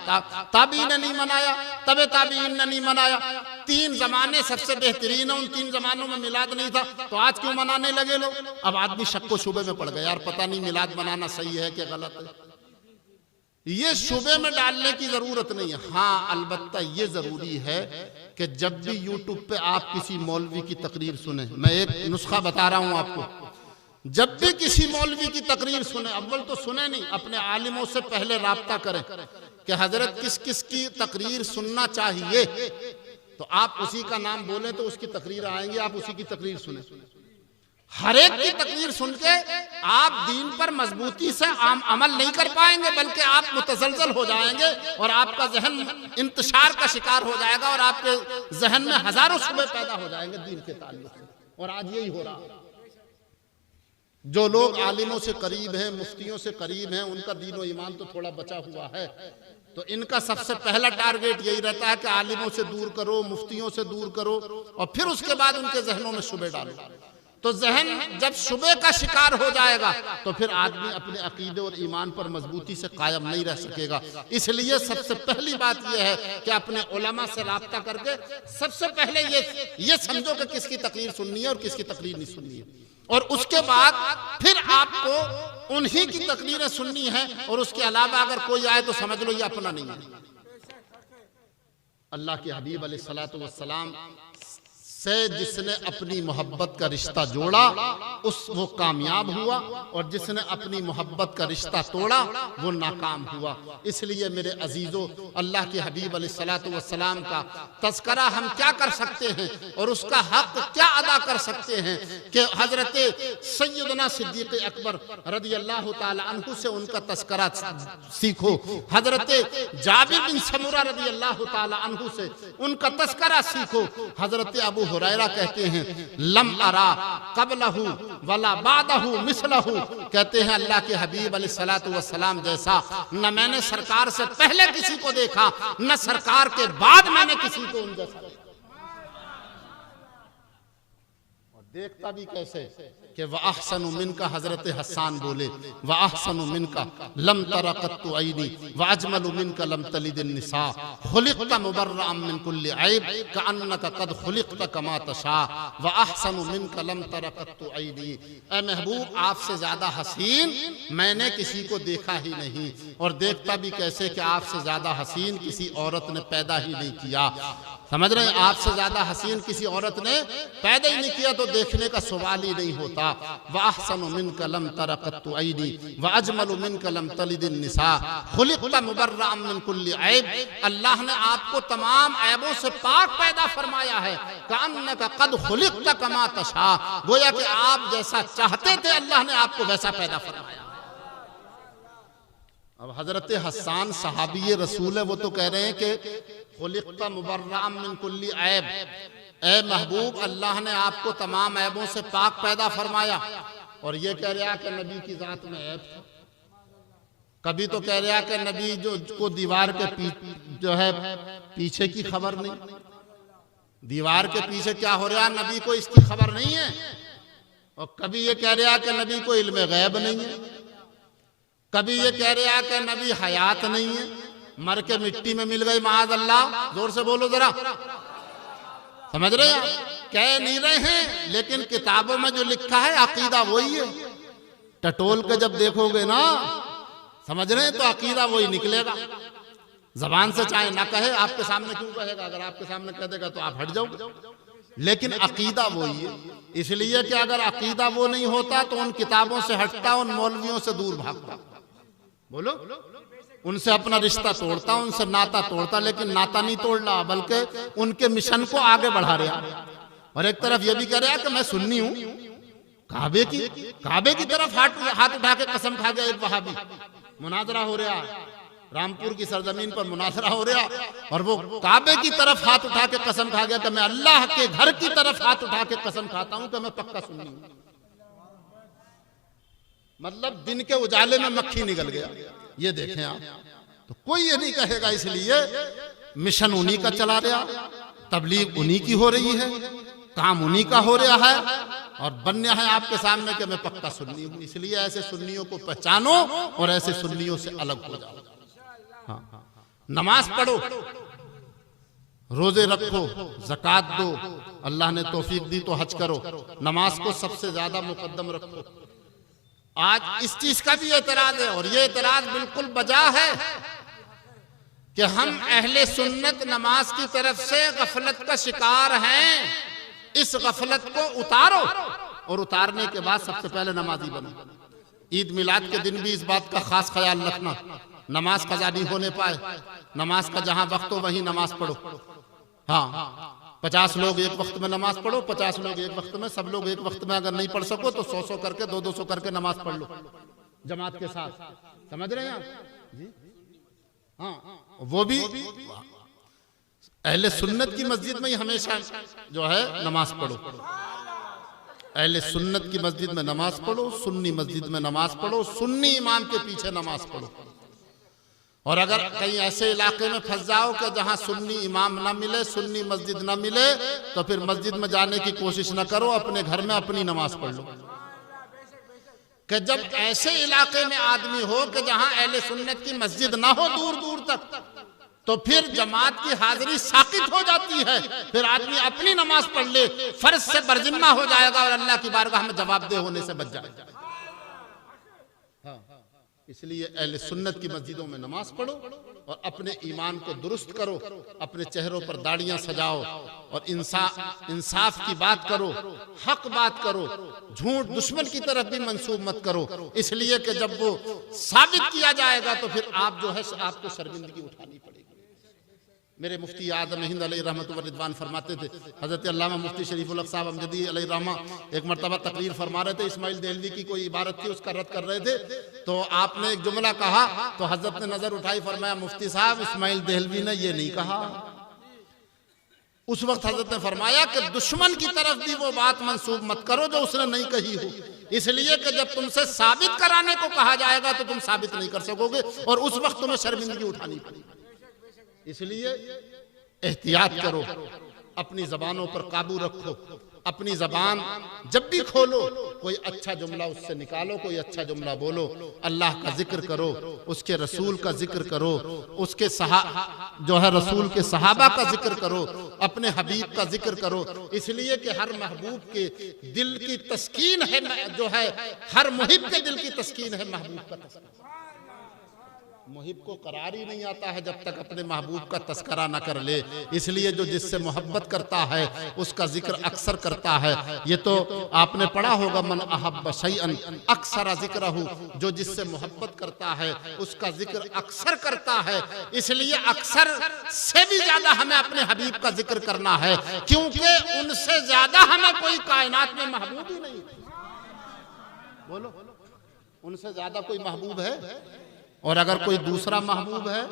ताबी ने नहीं मनाया, तबे ताबीन ने नहीं मनाया। 3 जमाने सबसे बेहतरीन है, उन 3 जमानों में मिलाद नहीं था, तो आज क्यों मनाने लगे लोग? अब आदमी शक शुबे में पड़ गया, यार पता नहीं मिलाद मनाना सही है कि गलत है। ये शुबे में डालने की जरूरत नहीं है। हाँ अलबत्ता ये जरूरी है कि जब भी यूट्यूब पे आप किसी मौलवी की तकरीर सुने, मैं एक नुस्खा बता रहा हूं आपको, जब भी किसी मौलवी की तकरीर सुने, अव्वल तो सुने नहीं, अपने आलिमों से पहले राब्ता करें कि हजरत किस किस की तकरीर सुनना चाहिए। तो आप उसी का नाम बोलें तो उसकी तकरीर आएंगी, आप उसी की तकरीर सुने। हर एक की तकरीर सुन के आप दीन पर मजबूती से अमल नहीं कर पाएंगे, बल्कि आप मुतजलजल हो जाएंगे और आपका जहन इंतशार का शिकार हो जाएगा और आपके जहन में हजारों शुबे पैदा हो जाएंगे दीन के ताल्लुक से। और आज यही हो रहा है। जो लोग आलिमों से करीब हैं, मुफ्तियों से करीब हैं, उनका दीन और ईमान तो थोड़ा बचा हुआ है, तो इनका सबसे पहला टारगेट यही रहता है कि आलिमों से दूर करो, मुफ्तियों से दूर करो, और फिर उसके बाद उनके जहनों में शुबे डालो। तो जहन जब शुबे का शिकार हो जाएगा तो फिर आदमी अपने अकीदे और ईमान पर मजबूती से कायम नहीं रह सकेगा। इसलिए सबसे पहली बात यह है कि अपने उलमा से राब्ता करके सबसे पहले ये समझो कि किसकी तकरीर सुननी है और किसकी तकरीर नहीं सुननी है, और उसके बाद फिर आपको उन्हीं की तकरीरें सुननी है, और उसके अलावा अगर कोई आए तो समझ लो ये अपना नहीं है। अल्लाह के हबीब अलैहिस्सलातु वस्सलाम से जिसने अपनी मोहब्बत का रिश्ता जोड़ा वो कामयाब हुआ, और जिसने अपनी मोहब्बत का रिश्ता तोड़ा वो नाकाम हुआ। इसलिए मेरे अजीजों, अल्लाह के हबीब अलैहिस्सलातु वस्सलाम का तज़किरा हम क्या कर सकते हैं और उसका हक क्या अदा कर सकते हैं कि हजरत सैयदना सिद्दीक़ अकबर रदियल्लाहु ताला अन्हु से उनका तज़किरा सीखो, हजरत जाबिर बिन समुरा रदियल्लाहु ताला अन्हु से उनका तज़किरा सीखो। हजरत अबू हुरैरा कहते हैं लम अरा कबलहु वला बादहु मिसलहु, कहते हैं अल्लाह के हबीब अलैहिस्सलातु वस्सलाम जैसा न मैंने सरकार से पहले किसी को देखा, न सरकार के बाद मैंने किसी को उन जैसा देखा। और देखता भी कैसे कि व अहसनु मिनका, हजरत हसन बोले व अहसनु मिनका लम तरा कत्तु ऐनी व अजमलु मिनका लम तलिद निसा खुलिक़्ता मुबर्रअन मिन कुल्लि ऐब कअन्नका कद खुलिक़्ता कमा तशा व अहसनु मिनका लम तरा कत्तु ऐनी। ए महबूब, आपसे ज्यादा हसीन मैंने किसी को देखा ही नहीं, और देखता भी कैसे कि आपसे ज्यादा हसीन किसी औरत ने पैदा ही नहीं किया। समझ रहे हैं? आपसे ज्यादा हसीन किसी औरत ने पैदा ही नहीं किया, तो देखने का सवाल ही नहीं होता। व अहसनु मिनका लम तरा कत्तु ऐनी व अजमलु मिनका लम तलिदिन निसा खुलिक़्ता मुबर्रअन मिन कुल्लि ऐब, अल्लाह ने आपको तमाम ऐबों से पाक पैदा फरमाया है। कअन्नका कद खुलिक़्ता कमा तशा, गोया कि आप जैसा चाहते थे अल्लाह ने आपको वैसा पैदा फरमाया। अब हजरत हसन सहाबी रसूल है, वो तो कह रहे हैं कि खुलिक़्ता मुबर्रअन मिन कुल्लि ऐब, ए महबूब अल्लाह ने आपको तमाम ऐबों से पाक पैदा फरमाया, और ये कह रहा कि नबी की जात में ऐब था। कभी तो कह रहा कि नबी को दीवार के जो है पीछे की खबर नहीं, दीवार के पीछे क्या हो रहा नबी को इसकी खबर नहीं है, और कभी ये कह रहा कि नबी को इल्म गैब नहीं है, कभी ये कह रहा कि नबी हयात नहीं है, मर के मिट्टी में मिल गई माज़ अल्लाह। जोर से बोलो जरा, समझ रहे हैं? कह नहीं रहे हैं, लेकिन किताबों में जो लिखा है अकीदा वही है। टटोल के जब देखोगे ना, समझ रहे हैं, तो अकीदा वही निकलेगा। जबान से चाहे ना कहे, आपके सामने क्यों कहेगा? अगर आपके सामने कह देगा तो आप हट जाओगे, लेकिन अकीदा वही है। इसलिए कि अगर अकीदा वो नहीं होता तो उन किताबों से हटता, उन मौलवियों से दूर भागता, बोलो, उनसे अपना रिश्ता तोड़ता, उनसे नाता तोड़ता, लेकिन नाता नहीं तोड़ रहा, बल्कि उनके मिशन को आगे बढ़ा रहा। और एक तरफ ये भी कह रहा है कि मैं सुन्नी हूं, काबे की तरफ हाथ उठा के कसम खा गया एक वहाबी। मुनाजरा हो रहा, रामपुर की सरजमीन पर मुनाजरा हो रहा, और वो काबे की तरफ हाथ उठा के कसम खा गया कि मैं अल्लाह के घर की तरफ हाथ उठा के कसम खाता हूं कि मैं पक्का सुन्नी हूं। मतलब दिन के उजाले में मक्खी निकल गया। ये देखें आप, तो कोई ये नहीं कहेगा। इसलिए मिशन उन्हीं का चला रहा, तबलीग उन्हीं की हो रही है, काम उन्हीं का हो रहा है, और बनना है आपके सामने कि मैं पक्का सुन्नी हूं। इसलिए ऐसे सुन्नियों को पहचानो और ऐसे सुन्नियों से अलग हो जाओ। हाँ, नमाज पढ़ो, रोजे रखो, ज़कात दो, अल्लाह ने तौफीक दी तो हज करो, नमाज को सबसे ज्यादा मुकद्दम रखो। आज इस चीज का भी एतराज है, और ये एतराज बिल्कुल बजा है कि हम अहले सुन्नत नमाज की तरफ से गफलत का शिकार हैं। इस गफलत को उतारो, और उतारने के बाद सबसे पहले नमाजी बनो। ईद मिलाद के दिन भी इस बात का खास ख्याल रखना, नमाज कज़ा नहीं होने पाए, नमाज का जहां वक्त हो वहीं नमाज पढ़ो। हाँ, 50 लोग एक वक्त में नमाज पढ़ो, 50 लोग एक वक्त में, सब लोग एक वक्त में अगर नहीं पढ़ सको तो 100 करके 200 करके नमाज पढ़ लो जमात के साथ। समझ रहे हैं आप जी? हाँ, वो भी अहले सुन्नत की मस्जिद में ही हमेशा जो है नमाज पढ़ो। अहले सुन्नत की मस्जिद में नमाज पढ़ो, सुन्नी मस्जिद में नमाज पढ़ो, सुन्नी इमाम के पीछे नमाज पढ़ो। और अगर कहीं ऐसे इलाके में फंस जाओ कि जहां सुन्नी इमाम ना मिले, सुन्नी मस्जिद ना मिले, तो फिर मस्जिद में जाने की कोशिश ना करो, अपने घर में अपनी नमाज पढ़ लो। कि जब ऐसे इलाके में आदमी हो कि जहां अहले सुन्नत की मस्जिद ना हो दूर दूर तक, तो फिर जमात की हाजिरी साकित हो जाती है, फिर आदमी अपनी नमाज पढ़ ले, फर्ज से बरजिम्मा हो जाएगा और अल्लाह की बारगाह में जवाबदेह होने से बच जाएगा। इसलिए अहले सुन्नत की मस्जिदों में नमाज पढ़ो और अपने ईमान को दुरुस्त करो, अपने चेहरों पर दाढ़ियां सजाओ और इंसाफ की बात करो, हक बात करो, झूठ दुश्मन की तरफ भी मंसूब मत करो। इसलिए कि जब वो साबित किया जाएगा तो फिर आप जो है आपको शर्मिंदगी उठानी पड़ेगी। मेरे मुफ्ती आदम हिंद अलैहि रहमत व रिदवान फरमाते थे, हजरत अल्लामा मुफ्ती शरीफुल हक साहब अमजदी अलैहि रहमा एक मरतबा तकरीर फरमा रहे थे, इस्माइल देहलवी की कोई इबारत थी उसका रद्द कर रहे थे, तो आपने एक जुमला कहा तो हजरत ने नजर उठाई, फरमाया मुफ्ती साहब इस्माइल देहलवी ने ये नहीं कहा। उस वक्त हजरत ने फरमाया कि दुश्मन की तरफ भी वो बात मंसूब मत करो जो उसने नहीं कही हो, इसलिए कि जब तुमसे साबित कराने को कहा जाएगा तो तुम साबित नहीं कर सकोगे और उस वक्त तुम्हें शर्मिंदगी उठानी पड़ेगी। इसलिए एहतियात करो, अपनी जबानों पर काबू रखो, अपनी जबान जब भी खोलो कोई अच्छा जुमला उससे निकालो, कोई अच्छा जुमला बोलो, अल्लाह का जिक्र करो, उसके रसूल का जिक्र करो, उसके जो है रसूल के सहाबा का जिक्र करो, अपने हबीब का जिक्र करो। इसलिए कि हर महबूब के दिल की तस्कीन है, जो है हर मुहिब के दिल की तस्कीन है महबूब का तस्करा। मुहिब को करार ही नहीं आता है जब तक अपने महबूब का तस्करा न कर ले। इसलिए जो जिससे मोहब्बत करता है उसका जिक्र अक्सर करता है। ये तो आपने पढ़ा होगा, मन अहब्ब शैअन अक्सर जिक्रहु, जो जिससे मोहब्बत करता है उसका जिक्र अक्सर करता है। इसलिए अक्सर से भी ज्यादा हमें अपने हबीब का जिक्र करना है, क्योंकि उनसे ज्यादा हमें कोई कायनात में महबूब ही नहीं। बोलो, उनसे ज्यादा कोई महबूब है? और अगर कोई दूसरा महबूब है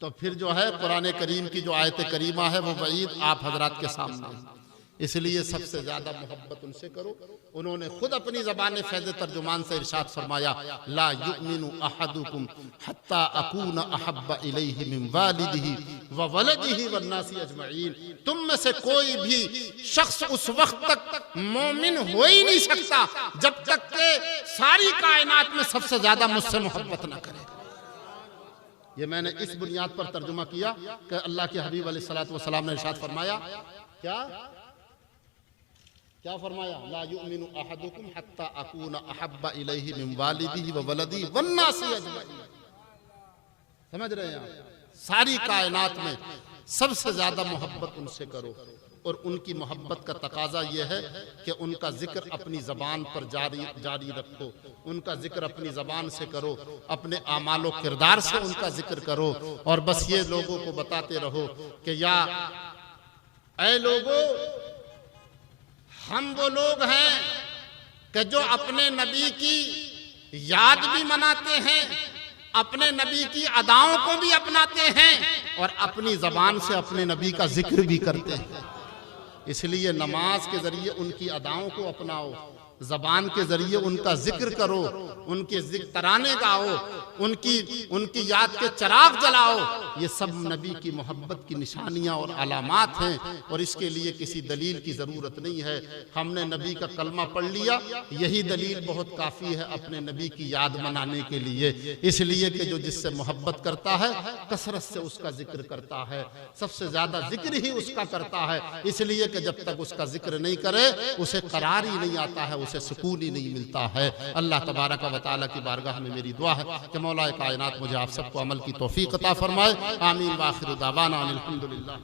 तो फिर जो है कुरान करीम की जो आयत करीमा है वो वईद आप हजरात के सामने है। इसलिए सबसे ज्यादा मोहब्बत उनसे करो। उन्होंने खुद अपनी ज़बान फैज़ तर्जुमान से इरशाद फरमाया, ला युमिनु अहदुकुम हत्ता अकून अहब्बा इलैहि मिन वालिदिही व वलदिही वन्नासी अजमईन। तुम में से कोई भी शख्स उस वक्त तक मोमिन हो ही नहीं सकता जब तक के सारी कायनात में सबसे ज्यादा मुझसे मोहब्बत ना करे। ये मैंने इस बुनियाद पर तर्जुमा किया कि अल्लाह के हबीब अलैहिस्सलातु वस्सलाम ने इरशाद फरमाया, क्या फरमाया? ला युमिनु अहदुकुम हत्ता अकूना अहब्बा इलैहि मिन वालिदिही व वलदिही वन्नासी अजमईन। समझ रहे हैं आप? सारी कायनात में सबसे ज्यादा मोहब्बत उनसे करो। और उनकी मोहब्बत का तकाजा यह है कि उनका जिक्र अपनी ज़बान पर जारी रखो, उनका जिक्र अपनी ज़बान से करो, अपने आमाल व किरदार से उनका जिक्र करो। और बस ये लोगों को बताते रहो कि या ऐ लोगों, हम वो लोग हैं कि जो अपने नबी की याद भी मनाते हैं, अपने नबी की अदाओं को भी अपनाते हैं और अपनी ज़बान से अपने नबी का जिक्र भी करते हैं। इसलिए नमाज के जरिए उनकी अदाओं को अपनाओ, ज़बान के जरिए उनका जिक्र करो, उनके तराने गाओ, उनकी याद के चिराग जलाओ। ये सब नबी की मोहब्बत की निशानियां और अलामात हैं और इसके लिए किसी दलील की ज़रूरत नहीं है। हमने नबी का कलमा पढ़ लिया, यही दलील बहुत काफ़ी है अपने नबी की याद मनाने के लिए। इसलिए कि जो जिससे मोहब्बत करता है कसरत से उसका जिक्र करता है, सबसे ज़्यादा जिक्र ही उसका करता है। इसलिए कि जब तक उसका जिक्र नहीं करे उसे करार ही नहीं आता है, उसे सुकून ही नहीं मिलता है। अल्लाह तबारक व तआला की बारगाह में मेरी दुआ है कि मौला कायनात मुझे आप सबको अमल की तौफीक अता फरमाए। आमीन। व आखिर दावाना अनिल हम्दुलिल्लाह।